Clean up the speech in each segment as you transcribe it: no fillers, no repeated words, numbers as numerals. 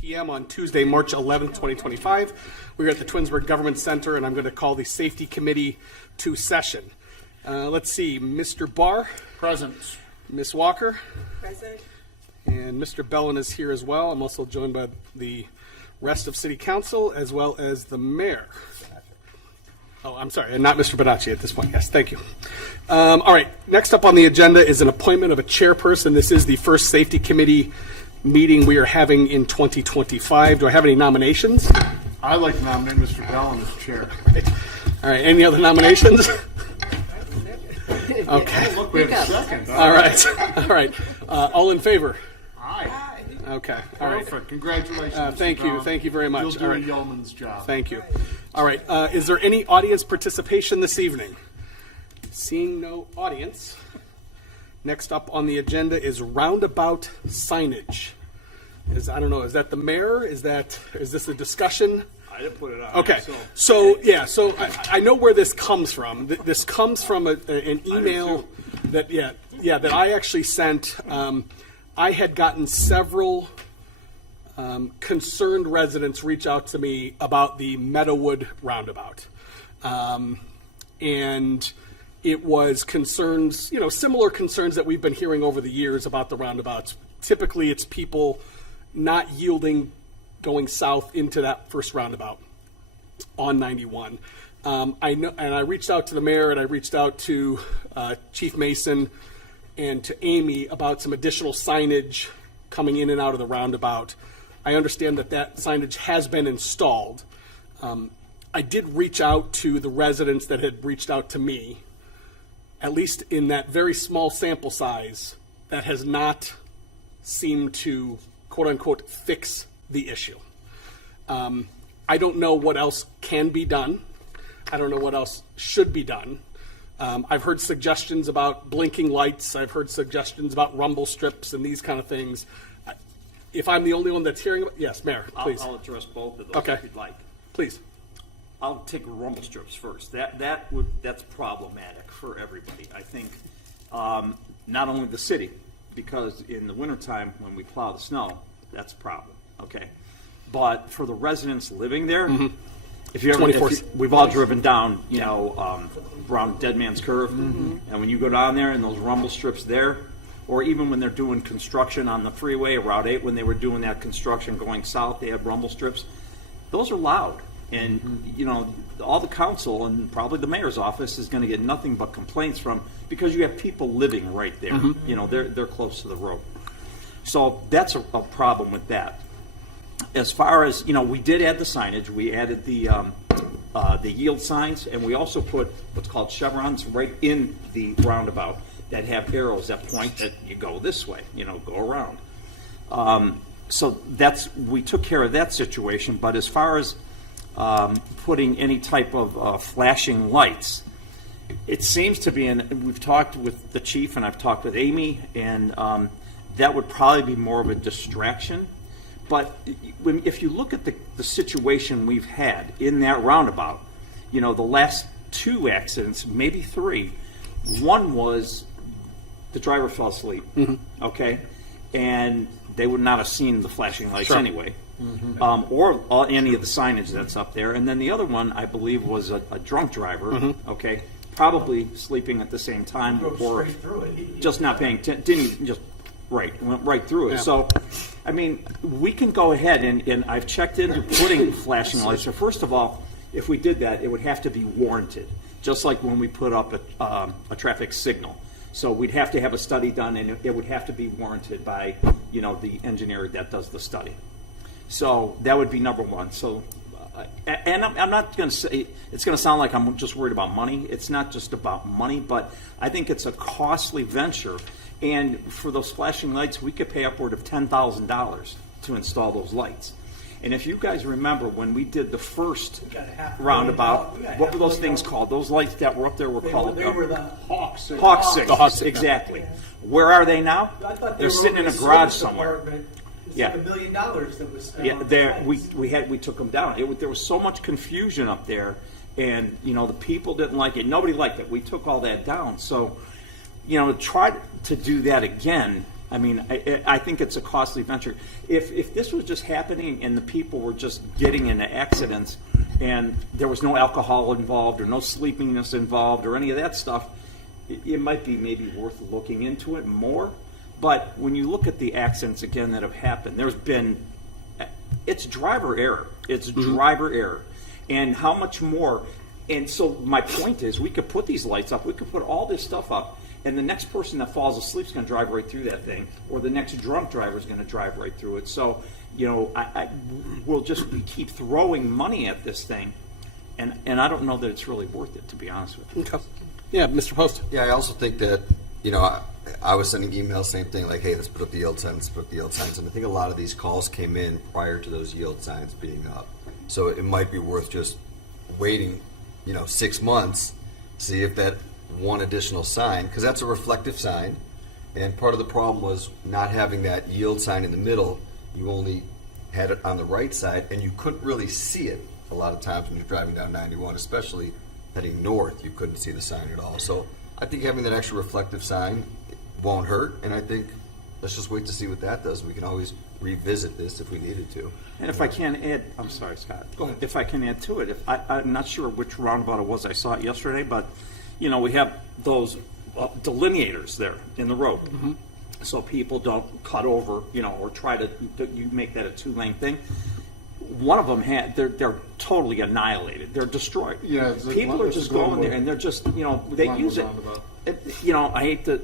p.m. on Tuesday, March 11th, 2025. We're at the Twinsburg Government Center, and I'm going to call the Safety Committee to session. Let's see, Mr. Barr. Present. Ms. Walker. Present. And Mr. Bellin is here as well. I'm also joined by the rest of City Council as well as the Mayor. Oh, I'm sorry, and not Mr. Bonacci at this point. Yes, thank you. All right, next up on the agenda is an appointment of a chairperson. This is the first Safety Committee meeting we are having in 2025. Do I have any nominations? I'd like to nominate Mr. Bellin as chair. All right, any other nominations? Okay. Look, we have a second. All right. All in favor? Aye. Okay. All right. Perfect. Congratulations. Thank you. Thank you very much. You'll do All a right. yeoman's job. Thank you. All right. Is there any audience participation this evening? Seeing no audience. Next up on the agenda is roundabout signage. I don't know, is that the mayor? Is this a discussion? I didn't put it on. Okay. So So I know where this comes from. This comes from an email that I actually sent. I had gotten several concerned residents reach out to me about the Meadowood roundabout. And it was concerns, similar concerns that we've been hearing over the years about the roundabouts. Typically, it's people not yielding going south into that first roundabout on 91. I know, and I reached out to the mayor, and I reached out to Chief Mason and to Amy about some additional signage coming in and out of the roundabout. I understand that signage has been installed. I did reach out to the residents that had reached out to me. At least in that very small sample size, that has not seemed to, quote unquote, fix the issue. I don't know what else can be done. I don't know what else should be done. I've heard suggestions about blinking lights. I've heard suggestions about rumble strips and these kind of things. If I'm the only one that's hearing, yes, Mayor, please. I'll address both of those Okay. if you'd like. Please. I'll take rumble strips first. That's problematic for everybody. I think not only the city, because in the wintertime when we plow the snow, that's a problem. Okay, but for the residents living there, if you ever, we've all driven down, around Dead Man's Curve, and when you go down there and those rumble strips there, or even when they're doing construction on the freeway, Route 8, when they were doing that construction going south, they had rumble strips. Those are loud. And, all the council and probably the mayor's office is going to get nothing but complaints from, because you have people living right there. They're close to the road. So that's a problem with that. As far as, we did add the signage. We added the yield signs, and we also put what's called chevrons right in the roundabout that have arrows that point that you go this way, go around. So we took care of that situation. But as far as putting any type of flashing lights, it seems to be, and we've talked with the chief and I've talked with Amy, and that would probably be more of a distraction. But if you look at the situation we've had in that roundabout, the last 2 accidents, maybe 3, one was the driver fell asleep, okay, and they would not have seen the flashing lights anyway. Or any of the signage that's up there. And then the other one, I believe, was a drunk driver, okay, probably sleeping at the same time, or just not paying attention, didn't just, went right through it. Yeah. So, we can go ahead, and I've checked into putting flashing lights. So first of all, if we did that, it would have to be warranted, just like when we put up a traffic signal. So we'd have to have a study done, and it would have to be warranted by, the engineer that does the study. So that would be number one. So, and I'm not going to say, it's going to sound like I'm just worried about money. It's not just about money, but I think it's a costly venture. And for those flashing lights, we could pay upward of $10,000 to install those lights. And if you guys remember when we did the first roundabout, what were those things called? Those lights that were up there were called? They were the Hawk signals. Hawk signals, exactly. Where are they now? They're sitting in a garage somewhere. Yeah, $1 million that was spent. Yeah, we took them down. There was so much confusion up there, and the people didn't like it. Nobody liked it. We took all that down. So, to try to do that again, I mean, I think it's a costly venture. If this was just happening and the people were just getting into accidents and there was no alcohol involved or no sleepiness involved or any of that stuff, it might be maybe worth looking into it more. But when you look at the accidents again that have happened, it's driver error. It's driver error. And how much more? And so my point is, we could put these lights up, we could put all this stuff up, and the next person that falls asleep is going to drive right through that thing, or the next drunk driver is going to drive right through it. So, we'll just keep throwing money at this thing, and I don't know that it's really worth it, to be honest with you. Okay. Yeah, Mr. Post. Yeah, I also think that, I was sending emails, same thing, like, hey, let's put up the yield signs, let's put up the yield signs. And I think a lot of these calls came in prior to those yield signs being up. So it might be worth just waiting, 6 months, see if that one additional sign, because that's a reflective sign. And part of the problem was not having that yield sign in the middle. You only had it on the right side, and you couldn't really see it a lot of times when you're driving down 91, especially heading north. You couldn't see the sign at all. So I think having that extra reflective sign won't hurt, and I think let's just wait to see what that does. We can always revisit this if we needed to. And if I can add, I'm sorry, Scott. Go ahead. If I can add to it, I'm not sure which roundabout it was. I saw it yesterday, but we have those delineators there in the road, so people don't cut over, or try to you make that a 2-lane thing. One of them they're totally annihilated. They're destroyed. Yeah, it's like people are it's just a going Glenwood. there, and they're just they Glenwood use it. roundabout. I hate to.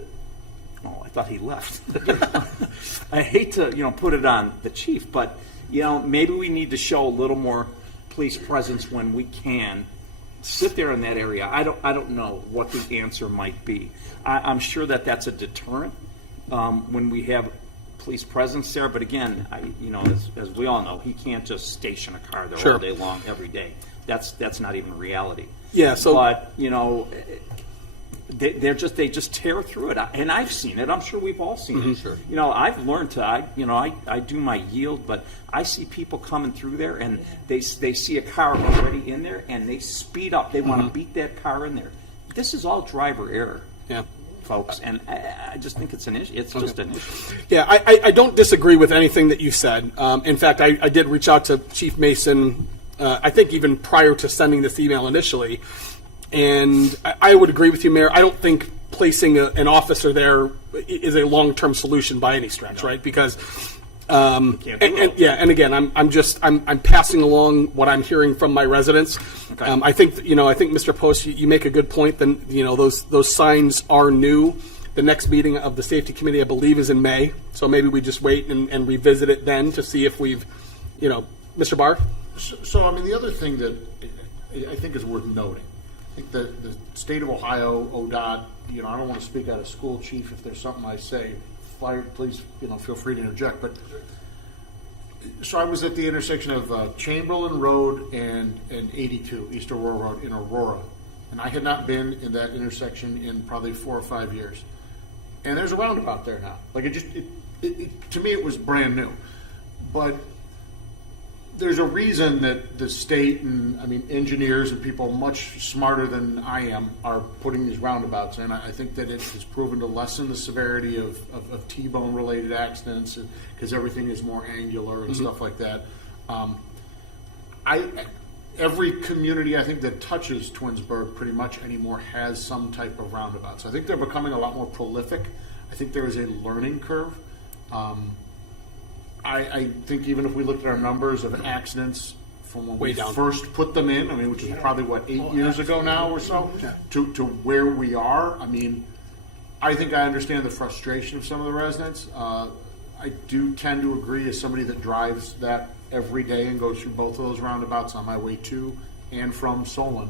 Oh, I thought he left. I hate to put it on the chief, but maybe we need to show a little more police presence when we can. Sit there in that area. I don't know what the answer might be. I'm sure that's a deterrent when we have police presence there. But again, as we all know, he can't just station a car there all day long every day. That's not even reality. Yeah. So, but they just tear through it, and I've seen it. I'm sure we've all seen it. Sure. I've learned to. I do my yield, but I see people coming through there, and they see a car already in there, and they speed up. They want to beat that car in there. This is all driver error, folks, and I just think it's an issue. It's just an issue. yeah, I don't disagree with anything that you said. In fact, I did reach out to Chief Mason, I think even prior to sending this email initially. And I would agree with you, Mayor. I don't think placing an officer there is a long-term solution by any stretch, right? Because, and again, I'm passing along what I'm hearing from my residents. Okay. I think Mr. Post, you make a good point. Then those signs are new. The next meeting of the safety committee, I believe, is in May. So maybe we just wait and revisit it then to see if we've, Mr. Barr. So I mean, the other thing that I think is worth noting. I think the state of Ohio, ODOT, I don't want to speak out of school, Chief, if there's something I say, please, feel free to interject. But so I was at the intersection of Chamberlain Road and 82, East Aurora Road in Aurora. And I had not been in that intersection in probably 4 or 5 years. And there's a roundabout there now. Like to me, it was brand new. But there's a reason that the state and engineers and people much smarter than I am are putting these roundabouts in. I think that it has proven to lessen the severity of T-bone related accidents because everything is more angular and stuff like that. Every community I think that touches Twinsburg pretty much anymore has some type of roundabout. So I think they're becoming a lot more prolific. I think there is a learning curve. I think even if we looked at our numbers of accidents from when we first put them in, which is probably, 8 years ago now or so, to where we are, I think I understand the frustration of some of the residents. I do tend to agree as somebody that drives that every day and goes through both of those roundabouts on my way to and from Solon.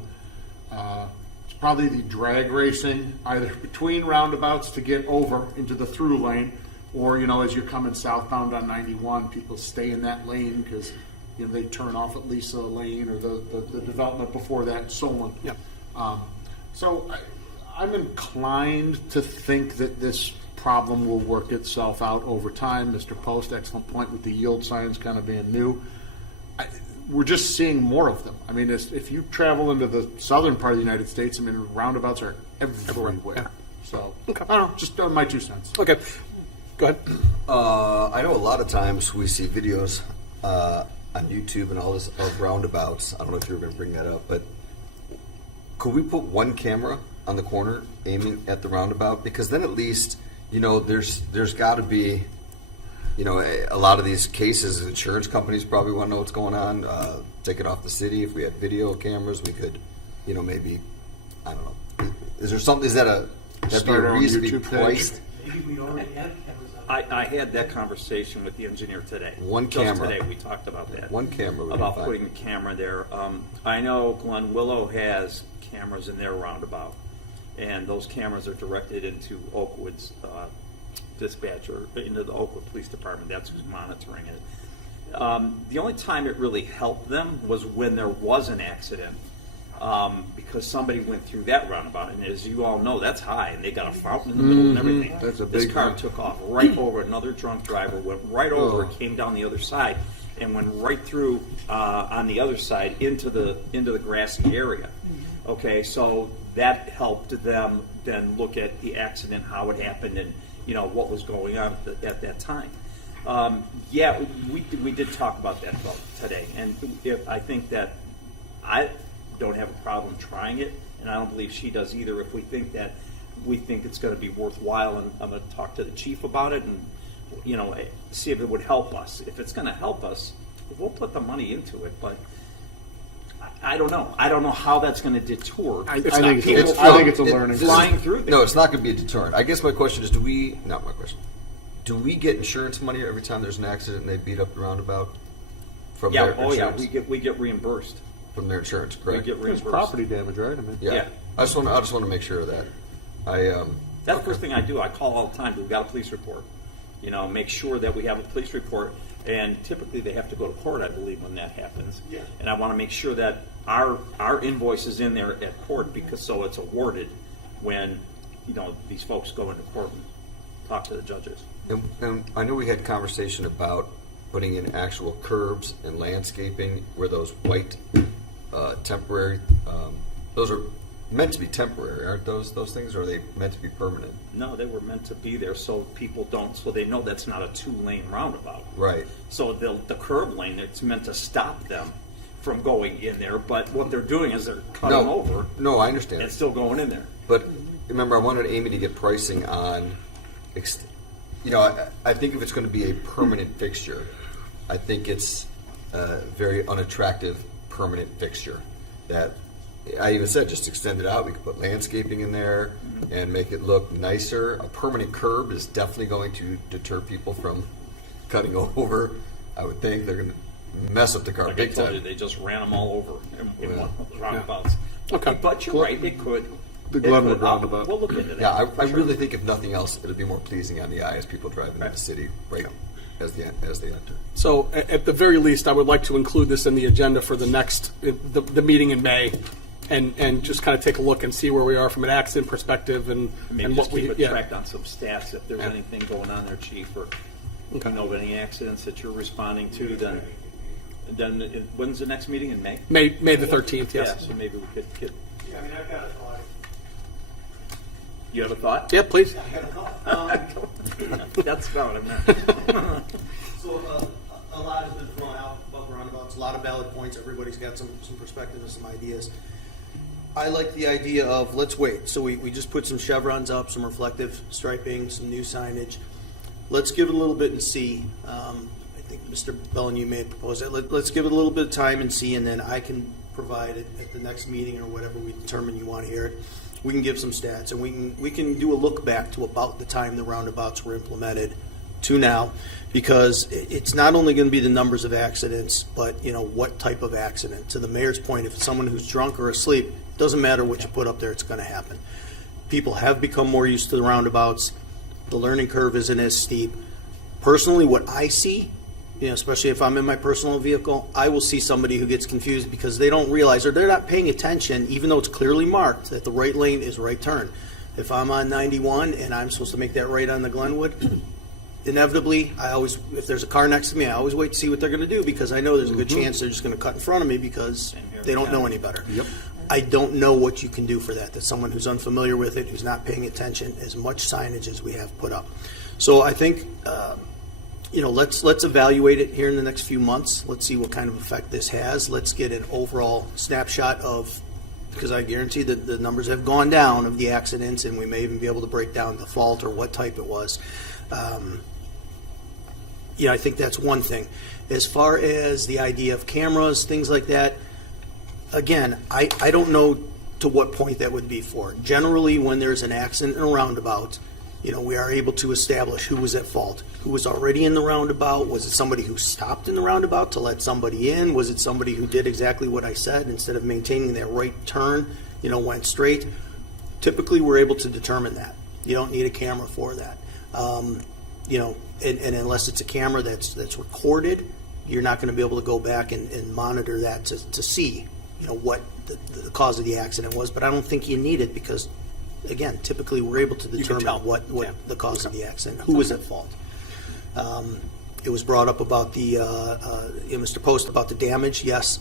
It's probably the drag racing either between roundabouts to get over into the through lane, or, as you're coming southbound on 91, people stay in that lane because, they turn off at Lisa Lane or the development before that, Solon. Yep. So I'm inclined to think that this problem will work itself out over time. Mr. Post, excellent point with the yield signs kind of being new. We're just seeing more of them. If you travel into the southern part of the United States, roundabouts are everywhere. Yeah. So, Okay. I don't know, just my 2 cents. Okay. Go ahead. I know a lot of times we see videos on YouTube and all this of roundabouts. I don't know if you were going to bring that up, but could we put one camera on the corner aiming at the roundabout? Because then at least, there's got to be, a lot of these cases, insurance companies probably want to know what's going on. Take it off the city. If we had video cameras, we could, maybe, I don't know. Is there something? Is that that'd be Start a our own reason to be YouTube page. priced? Maybe we already have cameras on. I had that conversation with the engineer today. One Just camera. today, we talked about that. One camera would be About fine. putting a camera there. I know Glen Willow has cameras in their roundabout, and those cameras are directed into Oakwood's dispatch, or into the Oakwood Police Department. That's who's monitoring it. The only time it really helped them was when there was an accident. Because somebody went through that roundabout, and as you all know, that's high, and they got a fountain in the middle and everything. That's a This big car one. took off right over another drunk driver, went right over, Oh. came down the other side, and went right through on the other side into the grassy area. Okay, so that helped them then look at the accident, how it happened, and what was going on at that time. Yeah, we did talk about that today, and I think that I don't have a problem trying it, and I don't believe she does either. If we think it's going to be worthwhile, and I'm going to talk to the chief about it, and see if it would help us. If it's going to help us, we'll put the money into it. But I don't know. I don't know how that's going to detour. I It's think not it's people I think it's a learning. this is- flying through there. No, it's not going to be a deterrent. I guess my question is, do we get insurance money every time there's an accident and they beat up the roundabout from Yeah. their Oh yeah. insurance? We get reimbursed. From their insurance, We correct? get It's reimbursed. property damage, right? I mean, Yeah. I just want to make sure of that. That's the first thing I do. I call all the time. We've got a police report. Make sure that we have a police report, and typically they have to go to court, I believe, when that happens. Yeah. And I want to make sure that our invoice is in there at court, because so it's awarded when these folks go into court and talk to the judges. And I know we had conversation about putting in actual curbs and landscaping where those white temporary, those are meant to be temporary, aren't those things, or are they meant to be permanent? No, they were meant to be there so people so they know that's not a 2-lane roundabout. Right. So the curb lane, it's meant to stop them from going in there, but what they're doing is they're cutting over No, I understand. and still going in there. But remember, I wanted Amy to get pricing on, I think if it's going to be a permanent fixture, I think it's a very unattractive permanent fixture. That I even said just extend it out. We could put landscaping in there and make it look nicer. A permanent curb is definitely going to deter people from cutting over. I would think they're going to mess up the car Like I big told time. you, they just ran them all over in Yeah. one of those roundabouts. Okay. But you're right, it could. The It Glenwood could. roundabout. We'll look into that. Yeah, for I sure. really think if nothing else, it'll be more pleasing on the eye as people drive into Right. the city right as they enter. So at the very least, I would like to include this in the agenda for the next, the meeting in May, and just kind of take a look and see where we are from an accident perspective and Maybe what just we, keep a yeah. track on some stats, if there's Yeah. anything going on there, chief, or Okay. of any accidents that you're responding to, then when's the next meeting, in May? May the 13th, yes. Yeah, so maybe we could get, Yeah, I mean, I've got a thought. you have a thought? Yeah, please. That's not what I meant. So a lot has been thrown out about the roundabouts, a lot of valid points, everybody's got some perspective and some ideas. I like the idea of, let's wait, so we just put some chevrons up, some reflective striping, some new signage. Let's give it a little bit and see. I think Mr. Bellin, you may have proposed it. Let's give it a little bit of time and see, and then I can provide it at the next meeting or whatever we determine you want to hear it. We can give some stats, and we can do a look back to about the time the roundabouts were implemented to now, because it's not only going to be the numbers of accidents, but what type of accident. To the mayor's point, if it's someone who's drunk or asleep, it doesn't matter what you put up there, it's going to happen. People have become more used to the roundabouts. The learning curve isn't as steep. Personally, what I see, especially if I'm in my personal vehicle, I will see somebody who gets confused because they don't realize, or they're not paying attention, even though it's clearly marked that the right lane is right turn. If I'm on 91 and I'm supposed to make that right on the Glenwood, inevitably, if there's a car next to me, I always wait to see what they're going to do, because I know there's a good chance they're just going to cut in front of me because they don't know any better. Yep. I don't know what you can do for that. That's someone who's unfamiliar with it, who's not paying attention, as much signage as we have put up. So I think, let's evaluate it here in the next few months. Let's see what kind of effect this has. Let's get an overall snapshot of, because I guarantee that the numbers have gone down of the accidents, and we may even be able to break down the fault or what type it was. I think that's one thing. As far as the idea of cameras, things like that, again, I don't know to what point that would be for. Generally, when there's an accident in a roundabout, we are able to establish who was at fault, who was already in the roundabout. Was it somebody who stopped in the roundabout to let somebody in? Was it somebody who did exactly what I said, instead of maintaining that right turn, went straight? Typically, we're able to determine that. You don't need a camera for that. And unless it's a camera that's recorded, you're not going to be able to go back and monitor that to see, what the cause of the accident was. But I don't think you need it because, again, typically we're able to determine tell. what Yeah. the cause of the accident, who was at fault. It was brought up about Mr. Post, about the damage. Yes,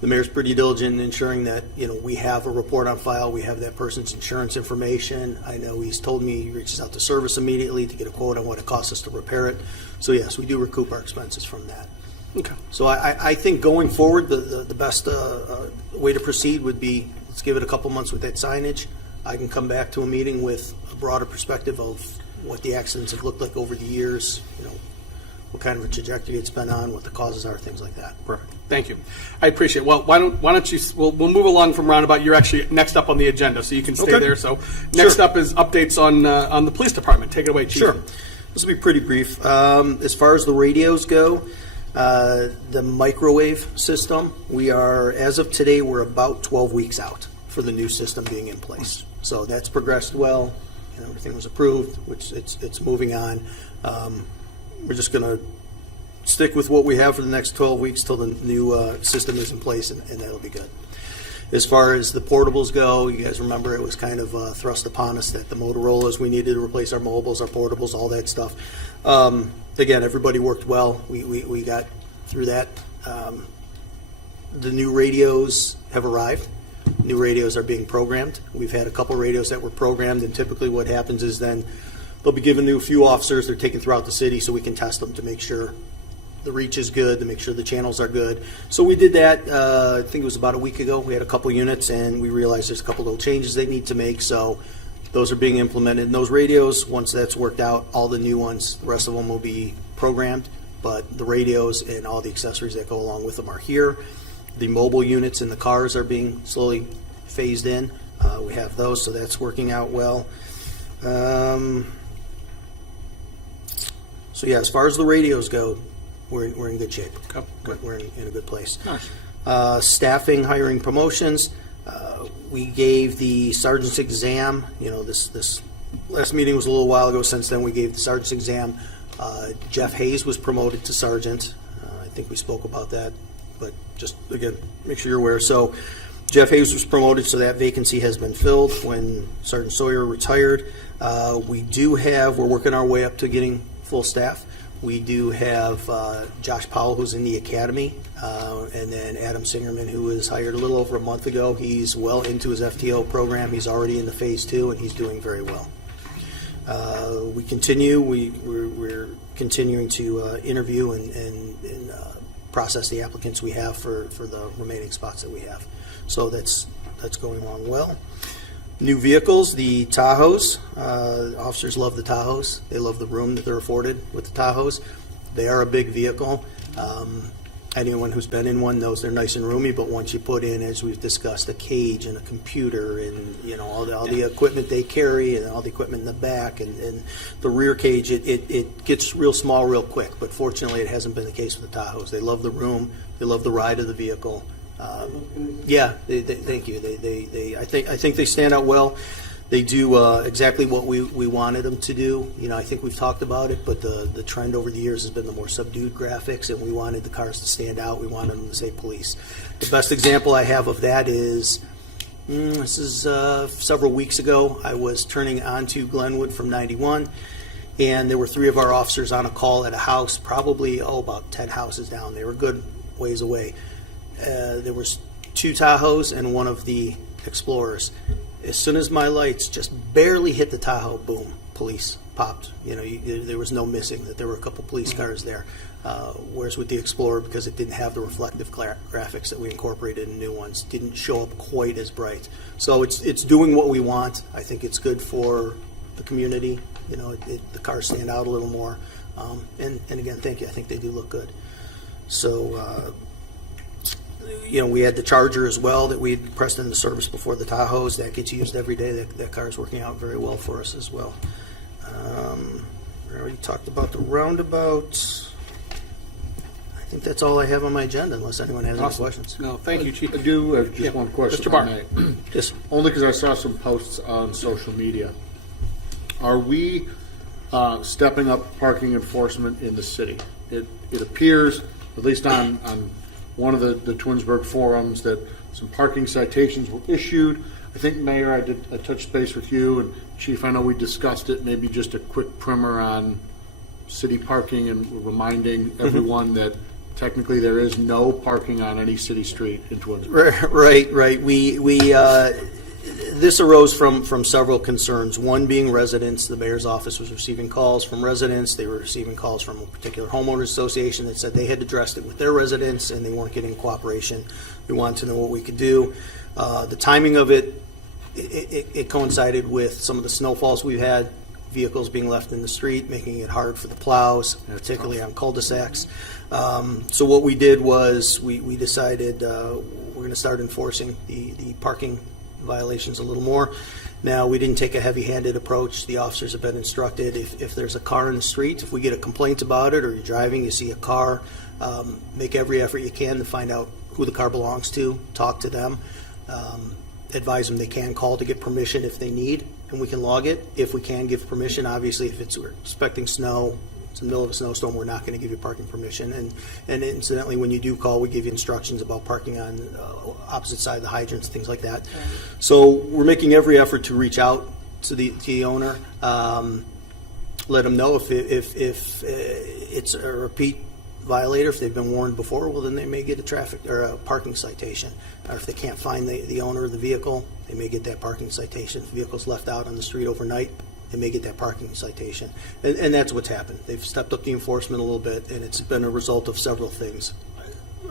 the mayor's pretty diligent in ensuring that, we have a report on file. We have that person's insurance information. I know he's told me he reaches out to service immediately to get a quote on what it costs us to repair it. So yes, we do recoup our expenses from that. Okay. So I think going forward, the best way to proceed would be, let's give it a couple months with that signage. I can come back to a meeting with a broader perspective of what the accidents have looked like over the years, what kind of a trajectory it's been on, what the causes are, things like that. Perfect. Thank you. I appreciate it. Well, why don't you, we'll move along from roundabout. You're actually next up on the agenda, so you can stay Okay. there. So next Sure. up is updates on the police department. Take it away, Chief. Sure. This will be pretty brief. As far as the radios go, the microwave system, we are, as of today, we're about 12 weeks out for the new system being in place. So that's progressed well. Everything was approved, which it's moving on. We're just going to stick with what we have for the next 12 weeks till the new system is in place, and that'll be good. As far as the portables go, you guys remember it was kind of thrust upon us that the Motorola's, we needed to replace our mobiles, our portables, all that stuff. Again, everybody worked well. We got through that. The new radios have arrived. New radios are being programmed. We've had a couple radios that were programmed, and typically what happens is then they'll be given to a few officers. They're taken throughout the city so we can test them to make sure the reach is good, to make sure the channels are good. So we did that, I think it was about a week ago. We had a couple units, and we realized there's a couple little changes they need to make. So those are being implemented. And those radios, once that's worked out, all the new ones, the rest of them will be programmed. But the radios and all the accessories that go along with them are here. The mobile units in the cars are being slowly phased in. We have those, so that's working out well. So yeah, as far as the radios go, we're in good shape. Okay, good. We're in a good place. Nice. Staffing, hiring, promotions. We gave the sergeant's exam. This last meeting was a little while ago. Since then, we gave the sergeant's exam. Jeff Hayes was promoted to sergeant. I think we spoke about that, but just again, make sure you're aware. So Jeff Hayes was promoted, so that vacancy has been filled when Sergeant Sawyer retired. We're working our way up to getting full staff. We do have Josh Powell, who's in the academy, and then Adam Singerman, who was hired a little over a month ago. He's well into his FTO program. He's already in the phase 2, and he's doing very well. We continue. We're continuing to interview and process the applicants we have for the remaining spots that we have. So that's going along well. New vehicles, the Tahoes. Officers love the Tahoes. They love the room that they're afforded with the Tahoes. They are a big vehicle. Anyone who's been in one knows they're nice and roomy, but once you put in, as we've discussed, a cage and a computer and all the equipment they carry and all the equipment in the back and the rear cage, it gets real small real quick. But fortunately, it hasn't been the case with the Tahoes. They love the room. They love the ride of the vehicle. Yeah, thank you. I think they stand out well. They do exactly what we wanted them to do. I think we've talked about it, but the trend over the years has been the more subdued graphics, and we wanted the cars to stand out. We wanted them to say police. The best example I have of that is, this is several weeks ago. I was turning onto Glenwood from 91, and there were 3 of our officers on a call at a house, probably, about 10 houses down. They were a good ways away. There was 2 Tahoes and 1 of the Explorers. As soon as my lights just barely hit the Tahoe, boom, police popped. There was no missing, that there were a couple police cars there. Whereas with the Explorer, because it didn't have the reflective graphics that we incorporated in new ones, didn't show up quite as bright. So it's doing what we want. I think it's good for the community. The cars stand out a little more. And again, thank you. I think they do look good. So, we had the Charger as well that we had pressed into service before the Tahoes. That gets used every day. That car is working out very well for us as well. We already talked about the roundabouts. I think that's all I have on my agenda, unless anyone has any questions. No, thank you, Chief. I do have just Yeah. one question. Mr. if Barr. I may. Yes. Only because I saw some posts on social media. Are we stepping up parking enforcement in the city? It appears, at least on one of the Twinsburg forums, that some parking citations were issued. I think, Mayor, I touched base with you, and Chief, I know we discussed it. Maybe just a quick primer on city parking and reminding everyone that technically there is no parking on any city street in Twinsburg. Right. This arose from several concerns. One being residents. The mayor's office was receiving calls from residents. They were receiving calls from a particular homeowners association that said they had addressed it with their residents and they weren't getting cooperation. We wanted to know what we could do. The timing of it coincided with some of the snowfalls we've had, vehicles being left in the street, making it hard for the plows, particularly on cul-de-sacs. So what we did was we decided we're going to start enforcing the parking violations a little more. Now, we didn't take a heavy-handed approach. The officers have been instructed if there's a car in the street, if we get a complaint about it, or you're driving, you see a car, make every effort you can to find out who the car belongs to, talk to them, advise them they can call to get permission if they need, and we can log it. If we can give permission, obviously, if we're expecting snow, it's in the middle of a snowstorm, we're not going to give you parking permission. And incidentally, when you do call, we give you instructions about parking on opposite side of the hydrants, things like that. So we're making every effort to reach out to the owner, let them know if it's a repeat violator. If they've been warned before, well, then they may get a traffic or a parking citation. Or if they can't find the owner of the vehicle, they may get that parking citation. If the vehicle's left out on the street overnight, they may get that parking citation. And that's what's happened. They've stepped up the enforcement a little bit, and it's been a result of several things.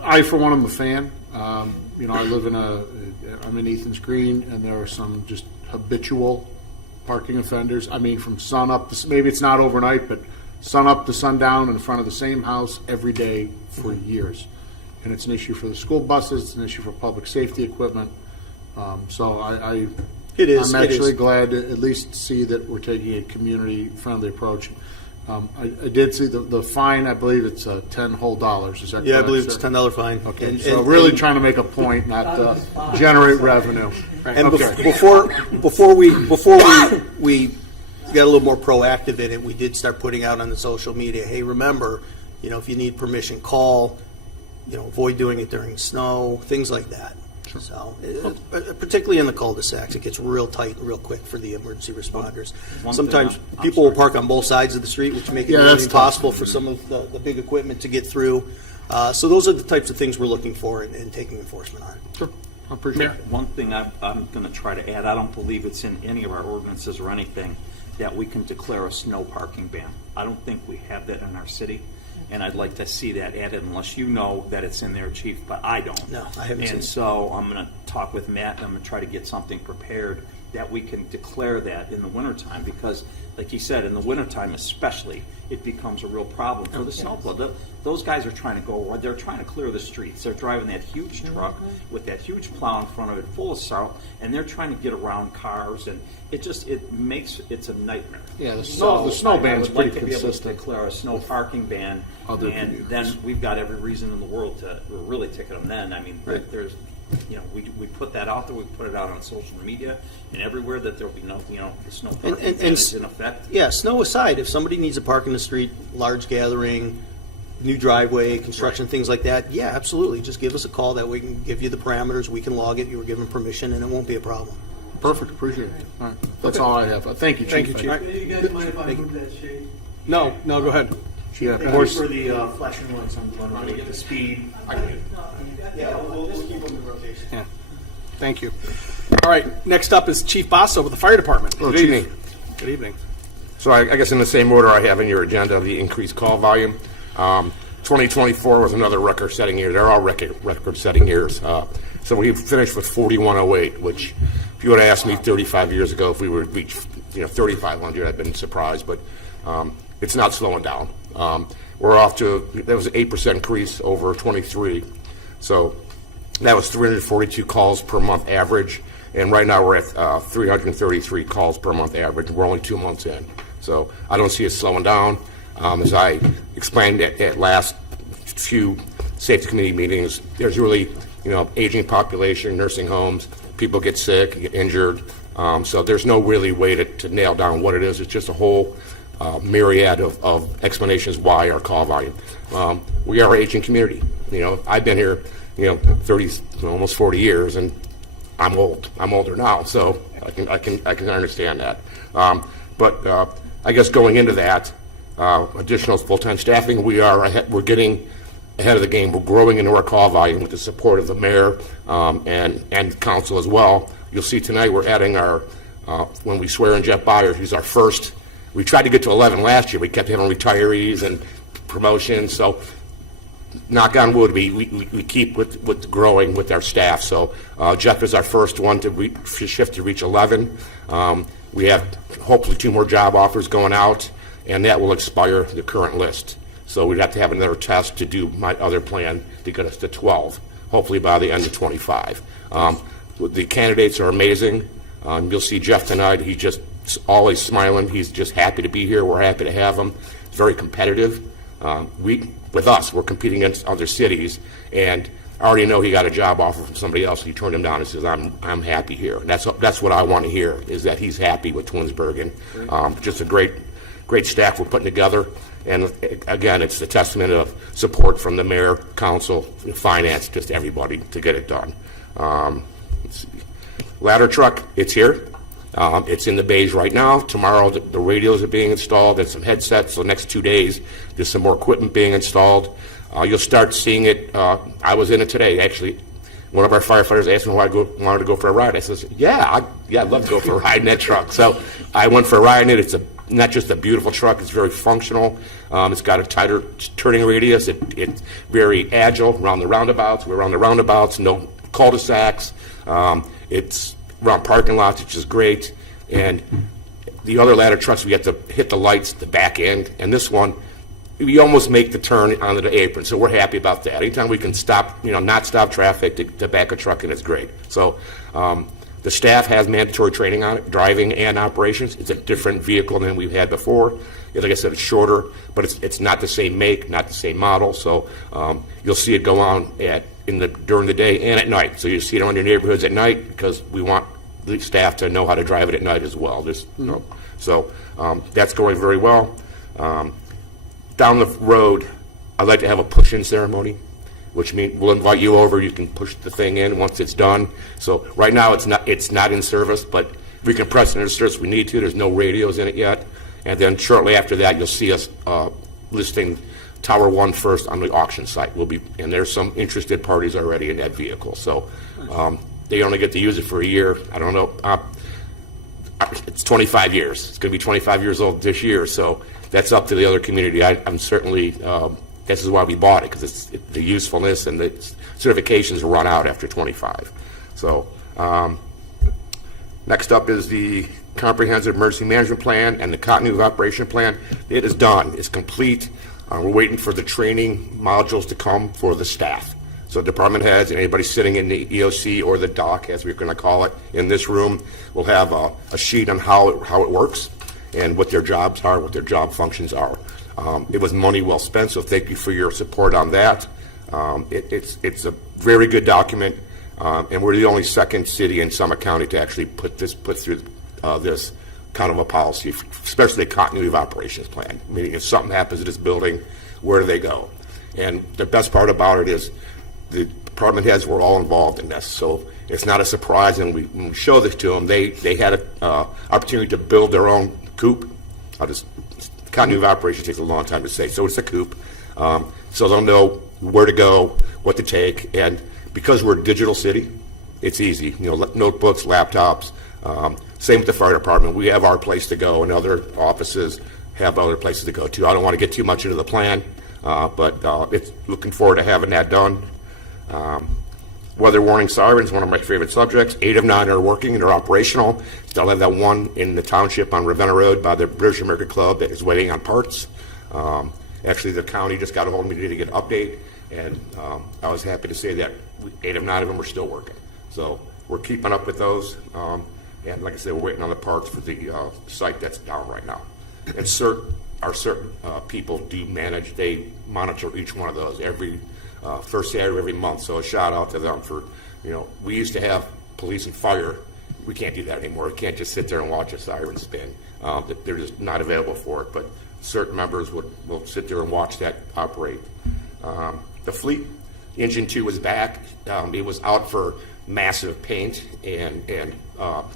I, for one, am a fan. I live I'm in Ethan's Green, and there are some just habitual parking offenders. I mean, from sun up to, maybe it's not overnight, but sun up to sundown in front of the same house every day for years. And it's an issue for the school buses, it's an issue for public safety equipment. So I'm actually glad to at least see that we're taking a community-friendly approach. I did see the fine. I believe it's $10 whole. Is that correct? Yeah, I believe sir? it's a $10 fine. Okay, so really trying to make a point, not generate revenue. And Okay. before we got a little more proactive in it, we did start putting out on the social media, hey, remember, if you need permission, call, avoid doing it during snow, things like that. So, particularly in the cul-de-sacs, it gets real tight real quick for the emergency responders. Sometimes people will park on both sides of the street, which make it Yeah, really that's impossible for some of the big equipment to get through. So those are the types of things we're looking for and taking enforcement on. Sure. I appreciate it. One thing I'm going to try to add, I don't believe it's in any of our ordinances or anything that we can declare a snow parking ban. I don't think we have that in our city, and I'd like to see that added unless you know that it's in there, Chief, but I don't. No, I haven't seen And it. so I'm going to talk with Matt, and I'm going to try to get something prepared that we can declare that in the wintertime, because like he said, in the wintertime especially, it becomes a real problem for the snowplow. Those guys are trying to they're trying to clear the streets. They're driving that huge truck with that huge plow in front of it full of salt, and they're trying to get around cars, and it's a nightmare. Yeah, the snow ban's I would pretty like to be able to consistent. declare a snow parking ban, Other and communities. then we've got every reason in the world to really ticket them then. I mean, there's, we put that out there, we put it out on social media and everywhere that there'll be no, the snow parking ban is in effect. Yeah, snow aside, if somebody needs to park in the street, large gathering, new driveway, construction, things like that, yeah, absolutely. Just give us a call. That we can give you the parameters. We can log it. You were given permission, and it won't be a problem. Perfect, appreciate it. All right, that's all I have. Thank you, Chief. Thank you, Chief. You guys mind if I move that shade? No, go ahead. Yeah, of Thank you course. for the flashing lights on Glenwood, the speed. Yeah, we'll keep them in rotation. Yeah. Thank you. All right, next up is Chief Basso with the Fire Department. Hello, Good Chief. evening. Good evening. So I guess in the same order I have in your agenda, the increased call volume. 2024 was another record-setting year. They're all record-setting years. So we finished with 4108, which if you would have asked me 35 years ago if we would reach 3,500, I'd been surprised, but it's not slowing down. We're off to, that was an 8% increase over 23. So that was 342 calls per month average. And right now we're at 333 calls per month average. We're only 2 months in. So I don't see it slowing down. As I explained at last few safety committee meetings, there's really, aging population, nursing homes, people get sick, get injured. So there's no really way to nail down what it is. It's just a whole myriad of explanations why our call volume. We are an aging community. I've been here, 30, almost 40 years, and I'm old. I'm older now, so I can understand that. But I guess going into that, additional full-time staffing, we're getting ahead of the game. We're growing into our call volume with the support of the mayor and council as well. You'll see tonight we're adding our when we swear in Jeff Byers, he's our first. We tried to get to 11 last year. We kept having retirees and promotions. So knock on wood, we keep with growing with our staff. So Jeff is our first one to shift to reach 11. We have hopefully 2 more job offers going out, and that will expire the current list. So we'd have to have another test to do my other plan to get us to 12, hopefully by the end of 25. The candidates are amazing. You'll see Jeff tonight. He's just always smiling. He's just happy to be here. We're happy to have him. It's very competitive. With us, we're competing against other cities, and I already know he got a job offer from somebody else. He turned him down and says, I'm happy here. And that's what I want to hear, is that he's happy with Twinsburg. And just a great staff we're putting together. And again, it's a testament of support from the mayor, council, finance, just everybody to get it done. Let's see. Ladder truck, it's here. It's in the bays right now. Tomorrow, the radios are being installed. There's some headsets. So the next 2 days, there's some more equipment being installed. You'll start seeing it. I was in it today, actually. One of our firefighters asked me why I wanted to go for a ride. I says, I'd love to go for a ride in that truck. So I went for a ride in it. It's not just a beautiful truck. It's very functional. It's got a tighter turning radius. It's very agile around the roundabouts. We're around the roundabouts, no cul-de-sacs. It's around parking lots, which is great. And the other ladder trucks, we have to hit the lights, the back end. And this one, we almost make the turn onto the apron, so we're happy about that. Anytime we can stop, not stop traffic to back a truck in, it's great. So the staff has mandatory training on it, driving and operations. It's a different vehicle than we've had before. Like I said, it's shorter, but it's not the same make, not the same model. So you'll see it go on during the day and at night. So you see it around your neighborhoods at night, because we want the staff to know how to drive it at night as well. So that's going very well. Down the road, I'd like to have a push-in ceremony, which means we'll invite you over. You can push the thing in once it's done. So right now it's not in service, but we can press it into service if we need to. There's no radios in it yet. And then shortly after that, you'll see us listing Tower 1 first on the auction site. And there's some interested parties already in that vehicle. So they only get to use it for a year. I don't know. It's 25 years. It's going to be 25 years old this year. So that's up to the other community. I'm certainly, this is why we bought it, because the usefulness and the certifications run out after 25. So next up is the Comprehensive Emergency Management Plan and the Continuity of Operation Plan. It is done. It's complete. We're waiting for the training modules to come for the staff. So department heads and anybody sitting in the EOC or the dock, as we're going to call it, in this room, will have a sheet on how it works and what their jobs are, what their job functions are. It was money well spent, so thank you for your support on that. It's a very good document, and we're the only second city in Summit County to actually put through this kind of a policy, especially a continuity of operations plan. Meaning, if something happens to this building, where do they go? And the best part about it is the department heads were all involved in this, so it's not a surprise. And when we show this to them, they had an opportunity to build their own coop. Continuity of operations takes a long time to say, so it's a coop. So they'll know where to go, what to take, and because we're a digital city, it's easy. Notebooks, laptops, Same with the fire department. We have our place to go, and other offices have other places to go to. I don't want to get too much into the plan, but it's looking forward to having that done. Weather warning sirens, one of my favorite subjects. 8 of 9 are working and are operational. Still have that one in the township on Ravenna Road by the British American Club that is waiting on parts. Actually, the county just got a hold of me today to get an update, and I was happy to say that 8 of 9 of them are still working. So we're keeping up with those. And like I said, we're waiting on the parts for the site that's down right now. And certain people do manage, they monitor each one of those every first Saturday of every month. So a shout out to them for, we used to have police and fire. We can't do that anymore. We can't just sit there and watch a siren spin. They're just not available for it. But certain members will sit there and watch that operate. The fleet, Engine 2 was back. It was out for massive paint and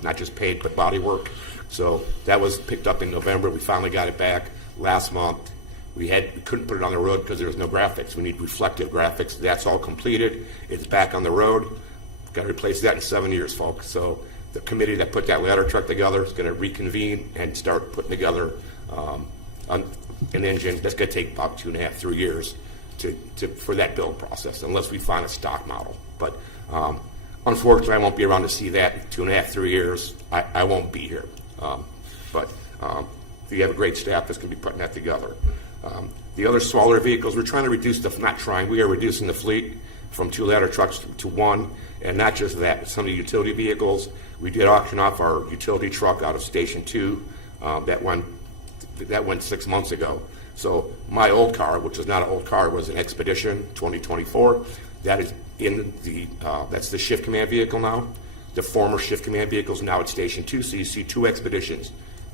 not just paint, but body work. So that was picked up in November. We finally got it back last month. We couldn't put it on the road because there was no graphics. We need reflective graphics. That's all completed. It's back on the road. Got to replace that in 7 years, folks. So the committee that put that ladder truck together is going to reconvene and start putting together an engine. That's going to take about 2.5, 3 years for that build process, unless we find a stock model. But unfortunately, I won't be around to see that in 2.5, 3 years. I won't be here. But we have a great staff that's going to be putting that together. The other smaller vehicles, we're trying to reduce we are reducing the fleet from 2 ladder trucks to 1, and not just that, some of the utility vehicles. We did auction off our utility truck out of Station 2. That went 6 months ago. So my old car, which is not an old car, was an Expedition 2024. That is that's the shift command vehicle now. The former shift command vehicle is now at Station 2, so you see 2 Expeditions.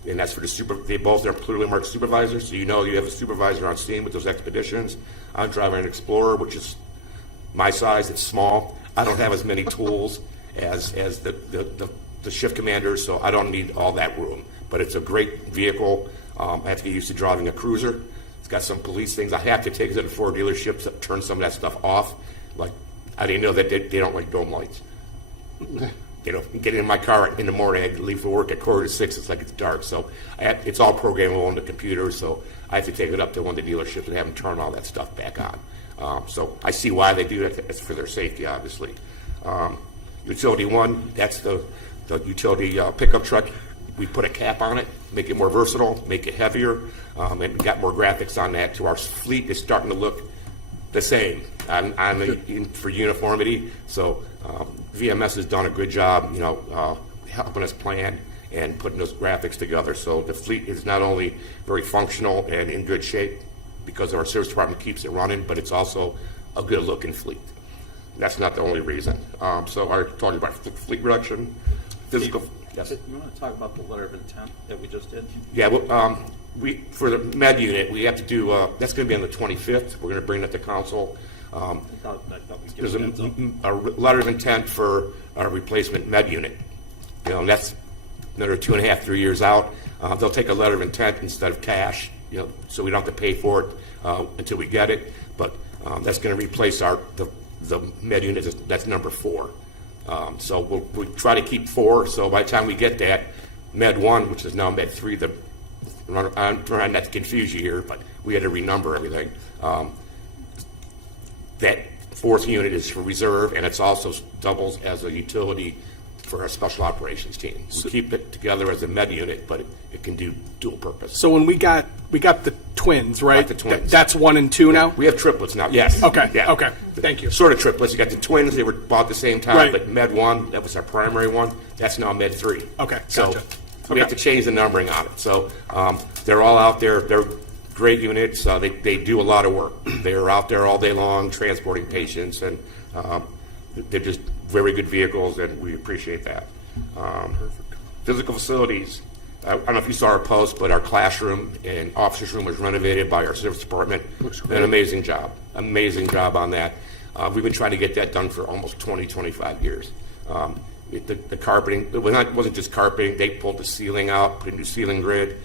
And that's for they both are clearly marked supervisors, so you have a supervisor on scene with those Expeditions. I'm driving an Explorer, which is my size. It's small. I don't have as many tools as the shift commanders, so I don't need all that room. But it's a great vehicle. I have to get used to driving a cruiser. It's got some police things I have to take to the Ford dealerships that turn some of that stuff off. Like, I didn't know that they don't like dome lights. Get in my car in the morning, I leave for work at 5:45. It's like it's dark, so it's all programmable on the computer. So I have to take it up to one of the dealerships and have them turn all that stuff back on. So I see why they do that. It's for their safety, obviously. Utility 1, that's the utility pickup truck. We put a cap on it, make it more versatile, make it heavier, and we got more graphics on that. So our fleet is starting to look the same for uniformity. So VMS has done a good job, helping us plan and putting those graphics together. So the fleet is not only very functional and in good shape because our service department keeps it running, but it's also a good looking fleet. That's not the only reason. So I talked about fleet reduction, physical. Yes. You want to talk about the letter of intent that we just did? Yeah, well, for the med unit, we have to do, that's going to be on the 25th. We're going to bring that to council. I thought we There's a letter of intent for a replacement med unit. That's another 2.5, 3 years out. They'll take a letter of intent instead of cash, so we don't have to pay for it until we get it. But that's going to replace the med unit. That's number 4. So we'll try to keep 4. So by the time we get that, Med 1, which is now Med 3, I'm trying not to confuse you here, but we had to renumber everything. That 4th unit is for reserve, and it's also doubles as a utility for our special operations team. We keep it together as a med unit, but it can do dual purpose. So when we got the twins, right? Got the twins. That's 1 and 2 now? We have triplets now, yes. Okay, Yeah. okay. Thank you. Sort of triplets. You got the twins, they were bought at the same time, Right. but Med 1, that was our primary one, that's now Med 3. Okay, So gotcha. we have to change the numbering on it. So they're all out there. They're great units. They do a lot of work. They're out there all day long transporting patients, and they're just very good vehicles, and we appreciate that. Physical facilities. I don't know if you saw our post, but our classroom and officer's room was renovated by our service department. Looks An great. amazing job. Amazing job on that. We've been trying to get that done for almost 20, 25 years. The carpeting, it wasn't just carpeting. They pulled the ceiling out, put a new ceiling grid.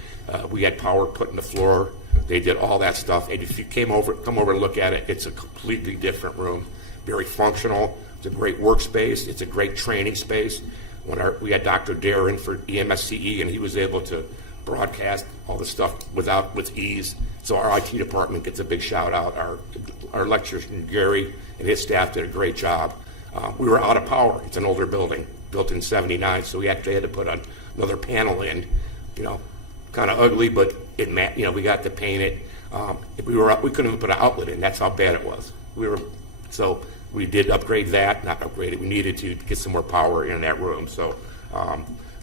We had power put in the floor. They did all that stuff. And if you come over and look at it, it's a completely different room. Very functional. It's a great workspace. It's a great training space. when we had Dr. Darren for EMSCE, and he was able to broadcast all the stuff with ease. So our IT department gets a big shout out. Our electrician, Gary, and his staff did a great job. We were out of power. It's an older building, built in '79, so we actually had to put another panel in, kind of ugly, but we got to paint it. We couldn't even put an outlet in. That's how bad it was. So we did upgrade that, not upgrade it. We needed to get some more power in that room. So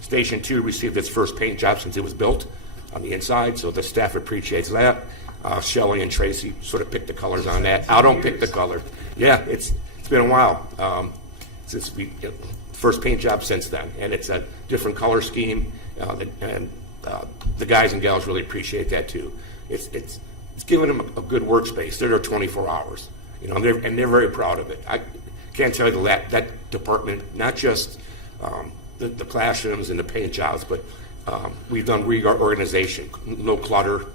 Station 2 received its first paint job since it was built on the inside, so the staff appreciates that. Shelley and Tracy sort of picked the colors on that. I don't pick the color. Yeah, it's been a while since we first paint job since then, and it's a different color scheme, and the guys and gals really appreciate that too. It's giving them a good workspace. They're there 24 hours, and they're very proud of it. I can't tell you that department, not just the classrooms and the paint jobs, but we've done reorganization, no clutter.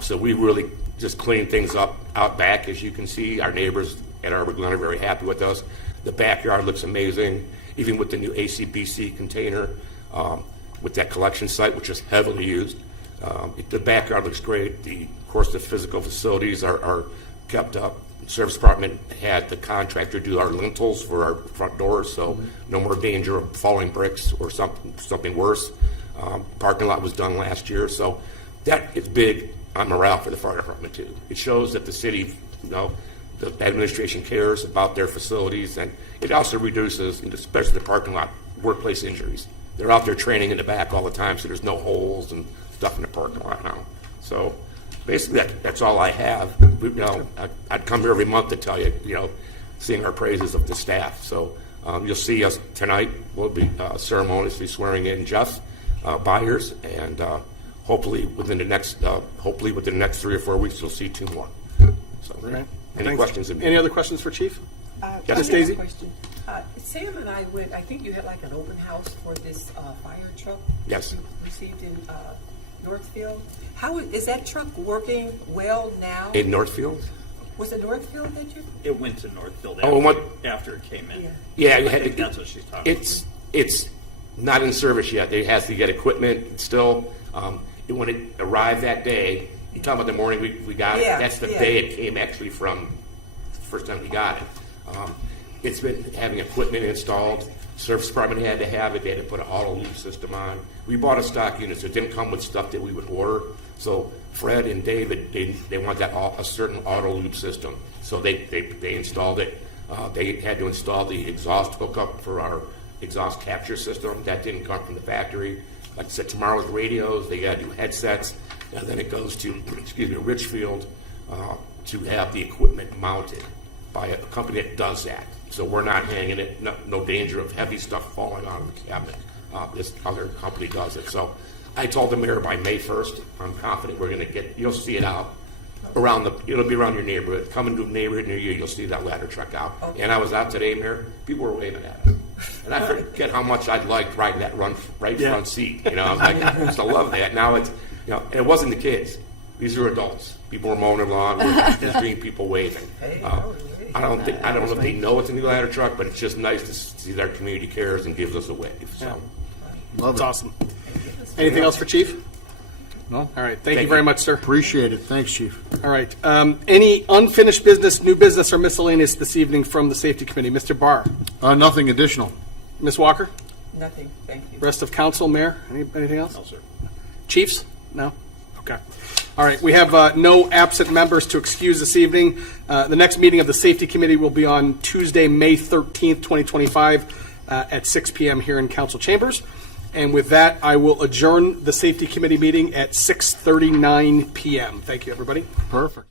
So we really just clean things up out back. As you can see, our neighbors at Arbor Glen are very happy with us. The backyard looks amazing, even with the new ACBC container, with that collection site, which is heavily used. The backyard looks great. Of course, the physical facilities are kept up. Service department had the contractor do our lintels for our front doors, so no more danger of falling bricks or something worse. Parking lot was done last year, so that is big on morale for the fire department too. It shows that the city, the administration cares about their facilities, and it also reduces, especially the parking lot, workplace injuries. They're out there training in the back all the time, so there's no holes and stuff in the parking lot now. So basically, that's all I have. I'd come here every month to tell you, sing our praises of the staff. So you'll see us tonight. We'll be ceremoniously swearing in Jeff Byers, and hopefully within the next 3 or 4 weeks, you'll see 2 more. So, Right. any Thanks. questions? Any other questions for Chief? Yes, Miss I have a Daisy? question. Sam and I went, I think you had like an open house for this fire truck. Yes. You received in Northfield. How is that truck working well now? In Northfield? Was it Northfield that you? It went to Northfield after it came in. Yeah, I think that's what she's talking about. It's not in service yet. It has to get equipment still. When it arrived that day, you talking about the morning we got it? Yeah, That's the yeah. day it came actually from the first time we got it. It's been having equipment installed. Service department had to have it. They had to put an auto loop system on. We bought a stock unit, so it didn't come with stuff that we would order. So Fred and David, they want a certain auto loop system. So they installed it. They had to install the exhaust hookup for our exhaust capture system. That didn't come from the factory. Like I said, tomorrow's radios, they got to do headsets, and then it goes to, Richfield to have the equipment mounted by a company that does that. So we're not hanging it, no danger of heavy stuff falling out of the cabinet. This other company does it. So I told the mayor by May 1st, I'm confident we're going to you'll see it out it'll be around your neighborhood. Come into a neighborhood near you, you'll see that ladder truck out. Okay. And I was out today, Mayor, people were waving at it. And I forget how much I'd liked riding that front seat. I was like, I used to love that. Now it's, and it wasn't the kids. These are adults. People were mowing the lawn, with green people waving. I don't know if they know it's a new ladder truck, but it's just nice to see that our community cares and gives us a wave. So. That's awesome. Anything else for Chief? No? All right. Thank you very much, sir. Appreciate it. Thanks, Chief. All right. Any unfinished business, new business, or miscellaneous this evening from the Safety Committee? Mr. Barr? Nothing additional. Ms. Walker? Nothing. Thank you. Rest of council, Mayor? Anything else? No, sir. Chiefs? No? Okay. All right. We have no absent members to excuse this evening. The next meeting of the Safety Committee will be on Tuesday, May 13th, 2025 at 6 p.m. here in council chambers. And with that, I will adjourn the Safety Committee meeting at 6:39 p.m. Thank you, everybody. Perfect.